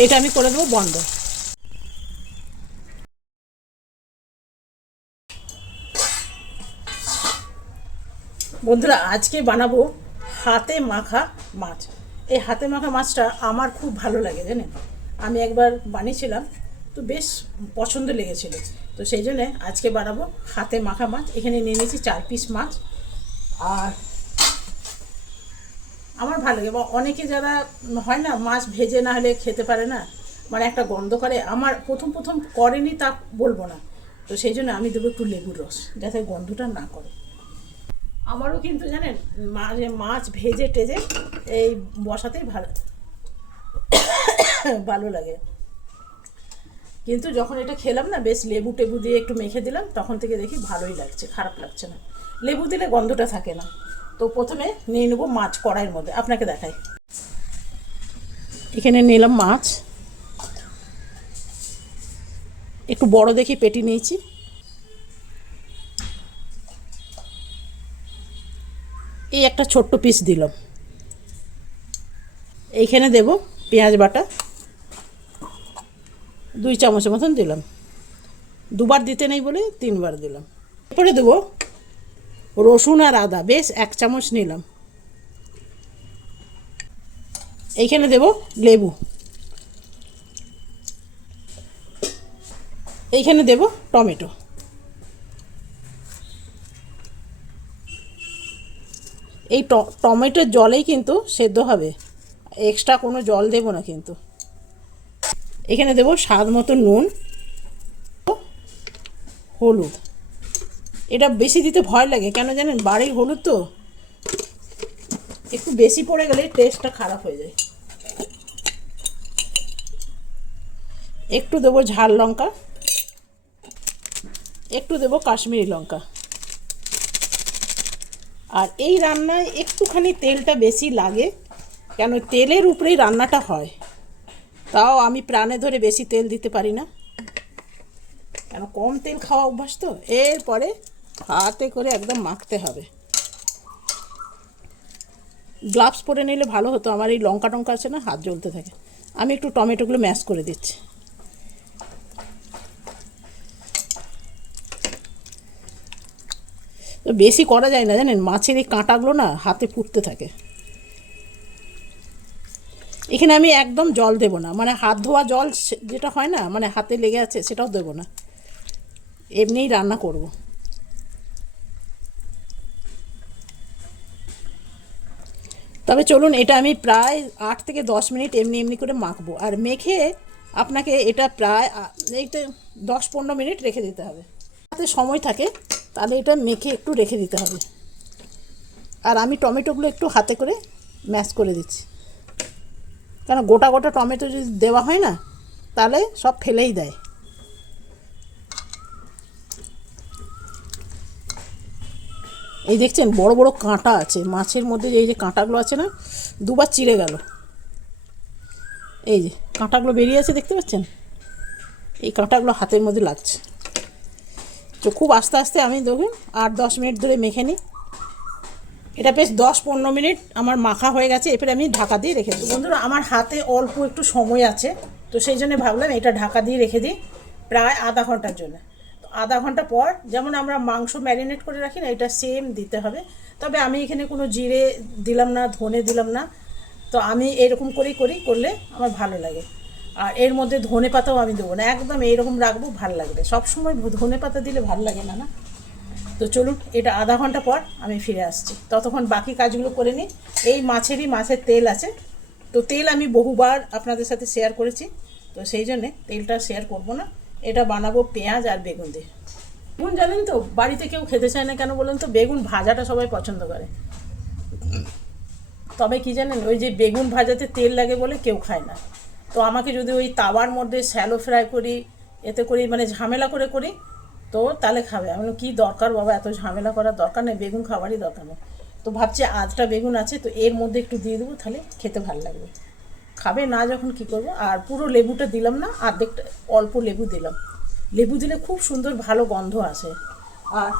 এটা আমি করে দেবো বন্ধ। বন্ধুরা আজকে বানাবো হাতে মাখা মাছ। এই হাতে মাখা মাছটা আমার খুব ভালো লাগে জানেন। আমি একবার বানিয়েছিলাম, তো বেশ পছন্দ লেগেছিল। তো সেই জন্যে আজকে বানাবো হাতে মাখা মাছ। এখানে নিয়ে নিয়েছি 4 পিস মাছ। আর আমার ভালো লাগে, বা অনেকে যারা হয় না মাছ ভেজে না হলে খেতে পারে না, মানে একটা গন্ধ করে। আমার প্রথম প্রথম করেনি তা বলবো না। তো সেই জন্য আমি দেবো একটু লেবুর রস, যাতে গন্ধটা না করে। আমারও কিন্তু জানেন মাঝে মাছ ভেজে টেজে এই বসাতেই ভালো ভালো লাগে। কিন্তু যখন এটা খেলাম না, বেশ লেবু টেবু দিয়ে একটু মেখে দিলাম, তখন থেকে দেখি ভালোই লাগছে, খারাপ লাগছে না। লেবু দিলে গন্ধটা থাকে না। তো প্রথমে নিয়ে নেবো মাছ কড়াইয়ের মধ্যে, আপনাকে দেখাই। এখানে নিলাম মাছ, একটু বড় দেখি পেটি নিয়েছি। এই একটা ছোট্ট পিস দিলাম। এইখানে দেব পেঁয়াজ বাটা 2 চামচের মতন দিলাম। দুবার দিতে নেই বলে 3বার দিলাম। এরপরে দেবো রসুন আর আদা, বেশ 1 চামচ নিলাম। এইখানে দেব লেবু। এইখানে দেব টমেটো। এই টমেটোর জলেই কিন্তু সেদ্ধ হবে, এক্সট্রা কোনো জল দেব না কিন্তু। এখানে দেব স্বাদ মতো নুন, হলুদ। এটা বেশি দিতে ভয় লাগে, কেন জানেন, বাড়ির হলুদ তো একটু বেশি পড়ে গেলে টেস্টটা খারাপ হয়ে যায়। একটু দেবো ঝাল লঙ্কা, একটু দেবো কাশ্মীরি লঙ্কা। আর এই রান্নায় একটুখানি তেলটা বেশি লাগে, কেন তেলের উপরেই রান্নাটা হয়। তাও আমি প্রাণে ধরে বেশি তেল দিতে পারি না, কেন কম তেল খাওয়া অভ্যাস তো। এরপরে হাতে করে একদম মাখতে হবে। গ্লাভস পরে নিলে ভালো হতো, আমার এই লঙ্কা টঙ্কা আছে না, হাত জ্বলতে থাকে। আমি একটু টমেটোগুলো ম্যাশ করে দিচ্ছি। তো বেশি করা যায় না জানেন, মাছের এই কাঁটাগুলো না হাতে ফুটতে থাকে। এখানে আমি একদম জল দেব না, মানে হাত ধোয়া জল যেটা হয় না, মানে হাতে লেগে আছে, সেটাও দেব না। এমনিই রান্না করব। তবে চলুন, এটা আমি প্রায় 8 থেকে 10 মিনিট এমনি এমনি করে মাখবো। আর মেখে আপনাকে এটা প্রায় এইটা 10-15 মিনিট রেখে দিতে হবে। হাতে সময় থাকে তাহলে এটা মেখে একটু রেখে দিতে হবে। আর আমি টমেটোগুলো একটু হাতে করে ম্যাশ করে দিচ্ছি, কেন গোটা গোটা টমেটো যদি দেওয়া হয় না, তাহলে সব ফেলেই দেয়। এই দেখছেন বড় বড় কাঁটা আছে মাছের মধ্যে, এই যে কাঁটাগুলো আছে না, দুবার চিড়ে গেল। এই যে কাঁটাগুলো বেরিয়ে আছে, দেখতে পাচ্ছেন? এই কাঁটাগুলো হাতের মধ্যে লাগছে। তো খুব আস্তে আস্তে আমি দেখুন 8-10 মিনিট ধরে মেখে নিই। এটা বেশ 10-15 মিনিট আমার মাখা হয়ে গেছে। এরপরে আমি ঢাকা দিয়ে রেখে দিই। বন্ধুরা আমার হাতে অল্প একটু সময় আছে, তো সেই জন্য ভাবলাম এটা ঢাকা দিয়ে রেখে দিই প্রায় আধা ঘন্টার জন্য। তো আধা ঘন্টা পর যেমন আমরা মাংস ম্যারিনেট করে রাখি না, এটা সেম দিতে হবে। তবে আমি এখানে কোনো জিরে দিলাম না, ধনে দিলাম না। তো আমি এরকম করেই করলে আমার ভালো লাগে। আর এর মধ্যে ধনে পাতাও আমি দেবো না, একদম এইরকম রাখবো, ভালো লাগবে। সবসময় ধনে পাতা দিলে ভালো লাগে না, না? তো চলুন, এটা আধা ঘন্টা পর আমি ফিরে আসছি। ততক্ষণ বাকি কাজগুলো করে নিই। এই মাছের তেল আছে, তো তেল আমি বহুবার আপনাদের সাথে শেয়ার করেছি, তো সেই জন্যে তেলটা শেয়ার করব না। এটা বানাবো পেঁয়াজ আর বেগুন দিয়ে। বেগুন জানেন তো বাড়িতে কেউ খেতে চায় না, কেন বলুন তো? বেগুন ভাজাটা সবাই পছন্দ করে, তবে কি জানেন, ওই যে বেগুন ভাজাতে তেল লাগে বলে কেউ খায় না। তো আমাকে যদি ওই তাওয়ার মধ্যে শ্যালো ফ্রাই করি, এতে করি, মানে ঝামেলা করে করি, তো তাহলে খাবে। আমি বললাম, কী দরকার বাবা, এত ঝামেলা করার দরকার নেই, বেগুন খাবারই দরকার নেই। তো ভাবছি আধটা বেগুন আছে, তো এর মধ্যে একটু দিয়ে দেবো, তাহলে খেতে ভালো লাগবে। খাবে না যখন কী করবো। আর পুরো লেবুটা দিলাম না, অর্ধেকটা অল্প লেবু দিলাম। লেবু দিলে খুব সুন্দর ভালো গন্ধ আসে। আর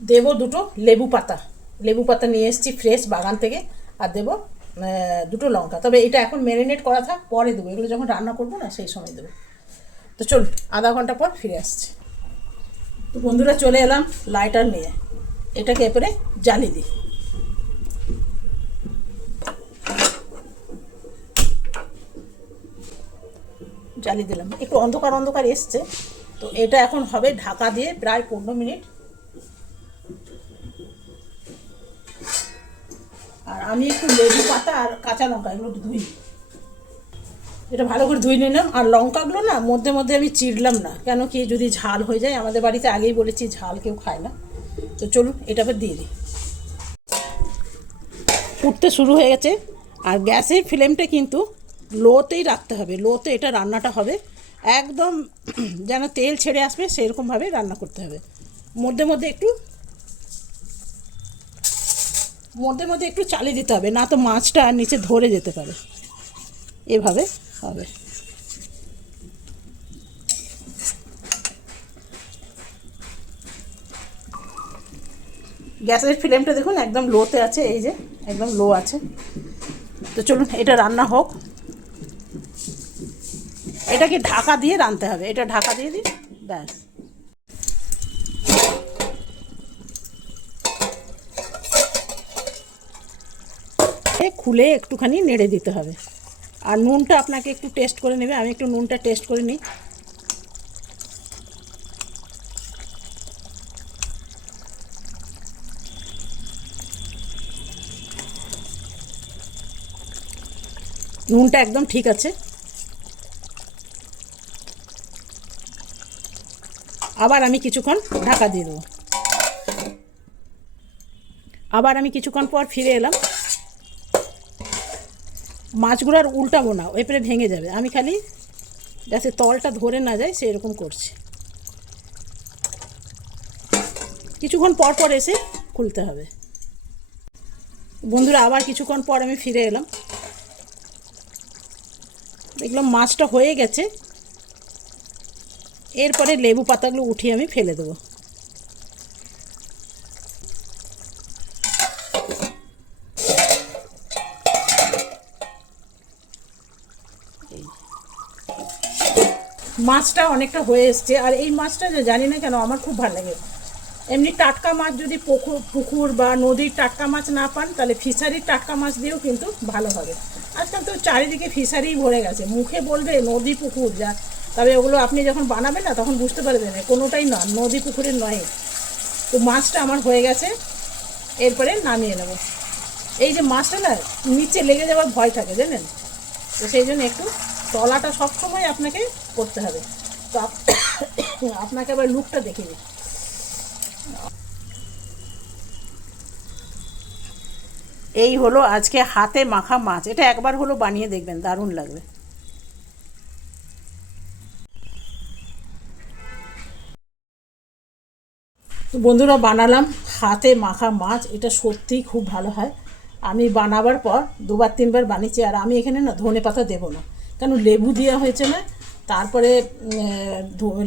দেবো 2টো লেবু পাতা। লেবু পাতা নিয়ে এসেছি ফ্রেশ বাগান থেকে। আর দেবো দুটো লঙ্কা। তবে এটা এখন ম্যারিনেট করা থাক, পরে দেবো, এগুলো যখন রান্না করবো না সেই সময় দেবো। তো চল আধা ঘন্টা পর ফিরে আসছি। তো বন্ধুরা চলে এলাম লাইটার নিয়ে, এটাকে এরপরে জ্বালিয়ে দিই। জ্বালিয়ে দিলাম, একটু অন্ধকার অন্ধকার এসছে। তো এটা এখন হবে ঢাকা দিয়ে প্রায় 15 মিনিট। আর আমি একটু লেবু পাতা আর কাঁচা লঙ্কা এগুলো ধুই, এটা ভালো করে ধুয়ে নিলাম। আর লঙ্কাগুলো না মধ্যে মধ্যে আমি চিড়লাম না, কেন কি যদি ঝাল হয়ে যায়, আমাদের বাড়িতে আগেই বলেছি ঝাল কেউ খায় না। তো চলুন এটা দিয়ে দিই। ফুটতে শুরু হয়ে গেছে, আর গ্যাসের ফ্লেমটা কিন্তু লোতেই রাখতে হবে। লোতে এটা রান্নাটা হবে, একদম যেন তেল ছেড়ে আসবে সেরকমভাবে রান্না করতে হবে। মধ্যে মধ্যে একটু চালিয়ে দিতে হবে, না তো মাছটা নিচে ধরে যেতে পারে। এভাবে হবে। গ্যাসের ফ্লেমটা দেখুন একদম লোতে আছে, এই যে একদম লো আছে। তো চলুন এটা রান্না হোক। এটাকে ঢাকা দিয়ে রাঁধতে হবে, এটা ঢাকা দিয়ে দিই, ব্যাস। খুলে একটুখানি নেড়ে দিতে হবে। আর নুনটা আপনাকে একটু টেস্ট করে নেবে, আমি একটু নুনটা টেস্ট করে নিই। নুনটা একদম ঠিক আছে। আবার আমি কিছুক্ষণ ঢাকা দিয়ে দেবো। আবার আমি কিছুক্ষণ পর ফিরে এলাম। মাছগুলো আর উল্টাবো না, এরপরে ভেঙে যাবে। আমি খালি যাতে তলটা ধরে না যায় সেরকম করছি। কিছুক্ষণ পর পর এসে খুলতে হবে। বন্ধুরা আবার কিছুক্ষণ পর আমি ফিরে এলাম, দেখলাম মাছটা হয়ে গেছে। এরপরে লেবু পাতাগুলো উঠিয়ে আমি ফেলে দেবো। মাছটা অনেকটা হয়ে এসছে। আর এই মাছটা জানি না কেন আমার খুব ভালো লাগে। এমনি টাটকা মাছ যদি পুকুর বা নদীর টাটকা মাছ না পান, তাহলে ফিশারির টাটকা মাছ দিয়েও কিন্তু ভালো হবে। আজকাল তো চারিদিকে ফিশারি ভরে গেছে, মুখে বলবে নদী পুকুর যা, তবে ওগুলো আপনি যখন বানাবেন না তখন বুঝতে পারবেন না কোনোটাই না, নদী পুকুরের নয়। তো মাছটা আমার হয়ে গেছে, এরপরে নামিয়ে নেব। এই যে মাছটা না নিচে লেগে যাওয়ার ভয় থাকে জানেন, তো সেই জন্য একটু তলাটা সবসময় আপনাকে করতে হবে। তো আপনাকে আবার লুকটা দেখে দিই। এই হলো আজকে হাতে মাখা মাছ, এটা একবার হলো বানিয়ে দেখবেন, দারুণ লাগবে। বন্ধুরা বানালাম হাতে মাখা মাছ, এটা সত্যিই খুব ভালো হয়। আমি বানাবার পর 2-3বার বানিয়েছি। আর আমি এখানে না ধনে পাতা দেবো না, কেন লেবু দেওয়া হয়েছে না, তারপরে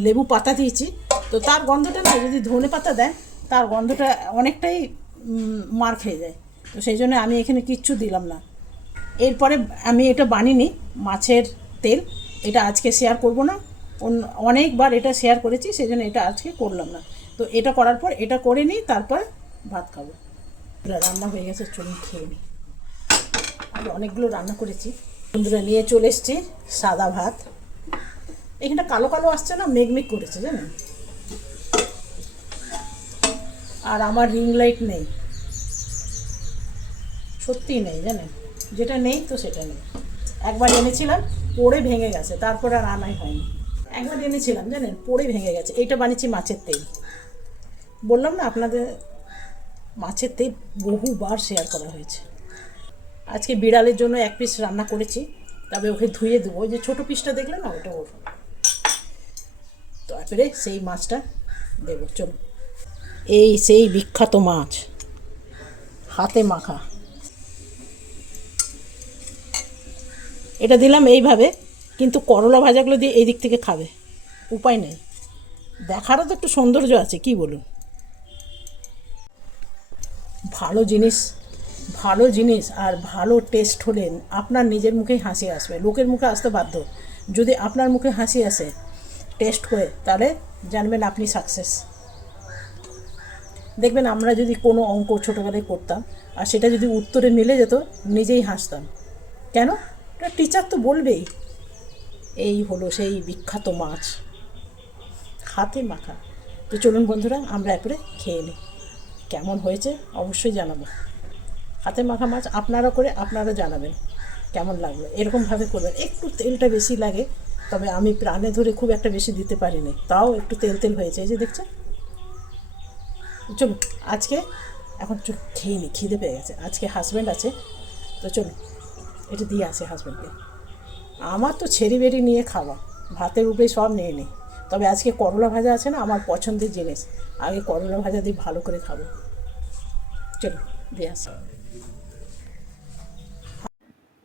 লেবু পাতা দিয়েছি। তো তার গন্ধটা না, যদি ধনে পাতা দেন তার গন্ধটা অনেকটাই মার খেয়ে যায়। তো সেই জন্য আমি এখানে কিচ্ছু দিলাম না। এরপরে আমি এটা বানিয়ে মাছের তেল, এটা আজকে শেয়ার করব না, অনেকবার এটা শেয়ার করেছি, সেই জন্য এটা আজকে করলাম না। তো এটা করার পর এটা করে নিই, তারপর ভাত খাবো। রান্না হয়ে গেছে, চলুন খেয়ে নিই। আমি অনেকগুলো রান্না করেছি। বন্ধুরা নিয়ে চলে এসছি সাদা ভাত। এখানটা কালো কালো আসছে না, মেঘমেঘ করেছে জানেন। আর আমার রিং লাইট নেই, সত্যিই নেই জানেন, যেটা নেই তো সেটা নেই। একবার এনেছিলাম, পড়ে ভেঙে গেছে, তারপর আর আনাই হয়নি। একবার এনেছিলাম জানেন, পড়ে ভেঙে গেছে। এইটা বানিয়েছি মাছের তেল। বললাম না আপনাদের, মাছের তেল বহুবার শেয়ার করা হয়েছে। আজকে বিড়ালের জন্য 1 পিস রান্না করেছি, তবে ওকে ধুয়ে দেবো। ওই যে ছোটো পিসটা দেখলেন না, ওটা ওর। তারপরে সেই মাছটা দেবো। চলো, এই সেই বিখ্যাত মাছ হাতে মাখা, এটা দিলাম এইভাবে। কিন্তু করলা ভাজাগুলো দিয়ে এই দিক থেকে খাবে, উপায় নেই। দেখারও তো একটু সৌন্দর্য আছে, কি বলুন। ভালো জিনিস ভালো জিনিস আর ভালো টেস্ট হলে আপনার নিজের মুখেই হাসি আসবে, লোকের মুখে আসতে বাধ্য। যদি আপনার মুখে হাসি আসে টেস্ট করে, তাহলে জানবেন আপনি সাকসেস। দেখবেন আমরা যদি কোনো অঙ্ক ছোটোবেলায় করতাম আর সেটা যদি উত্তরে মিলে যেত, নিজেই হাসতাম। কেন? টিচার তো বলবেই এই হলো সেই বিখ্যাত মাছ, হাতে মাখা। তো চলুন বন্ধুরা, আমরা এরপরে খেয়ে নিই। কেমন হয়েছে অবশ্যই জানাবো। হাতে মাখা মাছ আপনারা করে আপনারা জানাবেন কেমন লাগলো। এরকমভাবে করবেন, একটু তেলটা বেশি লাগে, তবে আমি প্রাণে ধরে খুব একটা বেশি দিতে পারিনি, তাও একটু তেল তেল হয়েছে, এই যে দেখছেন। চলুন আজকে এখন খেয়ে নিই, খিদে পেয়ে গেছে। আজকে হাজব্যান্ড আছে, তো চলুন এটা দিয়ে আসে হাজব্যান্ডকে। আমার তো ছেড়ি বেরি নিয়ে খাওয়া, ভাতের উপরে সব নিয়ে নিই, তবে আজকে করলা ভাজা আছে না, আমার পছন্দের জিনিস। আগে করলা ভাজা দিয়ে ভালো করে খাবো। চলুন দিয়ে আসা।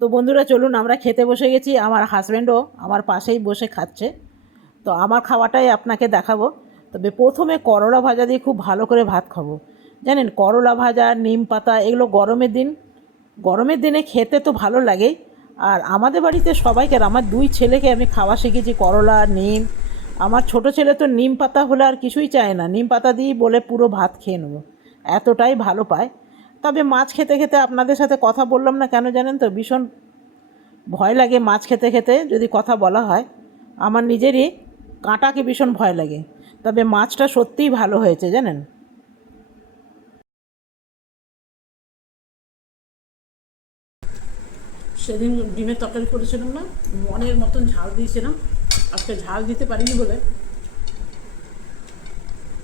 তো বন্ধুরা চলুন, আমরা খেতে বসে গেছি। আমার হাজব্যান্ডও আমার পাশেই বসে খাচ্ছে। তো আমার খাওয়াটাই আপনাকে দেখাবো। তবে প্রথমে করলা ভাজা দিয়ে খুব ভালো করে ভাত খাবো। জানেন, করলা ভাজা, নিম পাতা, এগুলো গরমের দিনে খেতে তো ভালো লাগেই। আর আমাদের বাড়িতে সবাইকে, আমার 2 ছেলেকে আমি খাওয়া শিখেছি করলা, নিম। আমার ছোট ছেলে তো নিম পাতা হলে আর কিছুই চায় না, নিম পাতা দিয়েই বলে পুরো ভাত খেয়ে নেবো, এতটাই ভালো পায়। তবে মাছ খেতে খেতে আপনাদের সাথে কথা বললাম না কেন জানেন তো? ভীষণ ভয় লাগে মাছ খেতে খেতে যদি কথা বলা হয়। আমার নিজেরই কাঁটাকে ভীষণ ভয় লাগে। তবে মাছটা সত্যিই ভালো হয়েছে জানেন। সেদিন ডিমের তরকারি করেছিলাম না, মনের মতন ঝাল দিয়েছিলাম। আজকে ঝাল দিতে পারিনি বলে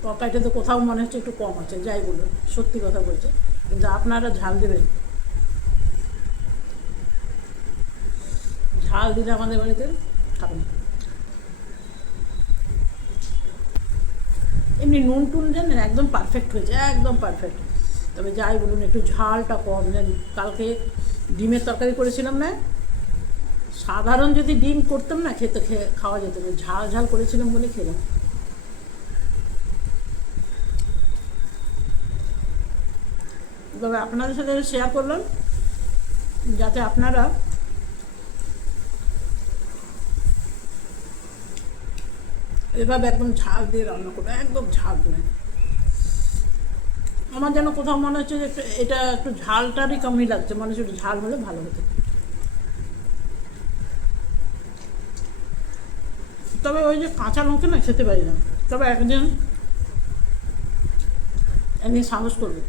তরকারিটা তো কোথাও মনে হচ্ছে একটু কম আছে। যাই বলুন, সত্যি কথা বলছে, কিন্তু আপনারা ঝাল দেবেন। ঝাল দিলে আমাদের বাড়িতে খাবেন। এমনি নুন টুন জানেন একদম পারফেক্ট হয়েছে, একদম পারফেক্ট। তবে যাই বলুন, একটু ঝালটা কম। জানি কালকে ডিমের তরকারি করেছিলাম না, সাধারণ যদি ডিম করতাম না খাওয়া যেত না, ঝাল ঝাল করেছিলাম বলে খেলাম। তবে আপনাদের সাথে শেয়ার করলাম যাতে আপনারা এভাবে একদম ঝাল দিয়ে রান্না করবেন, একদম ঝাল দেবেন। আমার যেন কোথাও মনে হচ্ছে যে এটা একটু ঝালটারই কমই লাগছে, মনে হচ্ছে একটু ঝাল হলে ভালো হতো। তবে ওই যে কাঁচা লঙ্কা না খেতে পারি না, তবে একদিন সাহস করবে।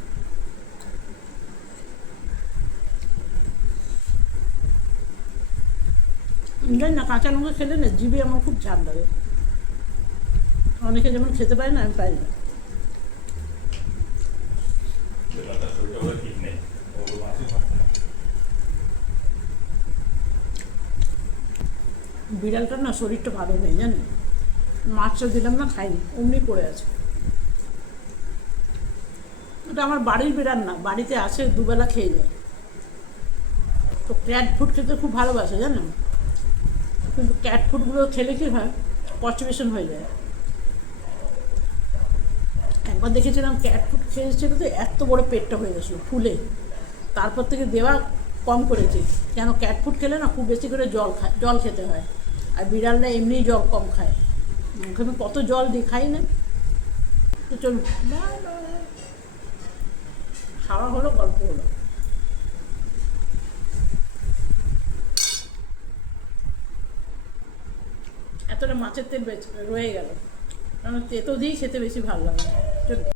জানি না, কাঁচা লঙ্কা খেলে না জিভে আমার খুব ঝাল লাগে। অনেকে যেমন খেতে পারে না, আমি পারি না। বিড়ালটার না শরীরটা ভালো নেই জানেন, মাছটা দিলাম না, খাইনি, অমনি পড়ে আছে। ওটা আমার বাড়ির বিড়াল না, বাড়িতে আসে দুবেলা খেয়ে যায়। তো ক্যাট ফুড খেতে খুব ভালোবাসে জানেন, কিন্তু ক্যাট ফুডগুলো খেলে কি হয়, কনস্টিপেশন হয়ে যায়। একবার দেখেছিলাম ক্যাট ফুড খেয়েছিল তো এত বড় পেটটা হয়ে গেছিলো ফুলে, তারপর থেকে দেওয়া কম করেছি। কেন, ক্যাট ফুড খেলে না খুব বেশি করে জল খেতে হয়, আর বিড়ালরা এমনিই জল কম খায়। ওখানে কত জল দিই, খাই না। তো চলুন, খাওয়া হলো, গল্প হলো। এতটা মাছের তেল রয়ে গেল, কারণ তেতো দিয়েই খেতে বেশি ভালো লাগে।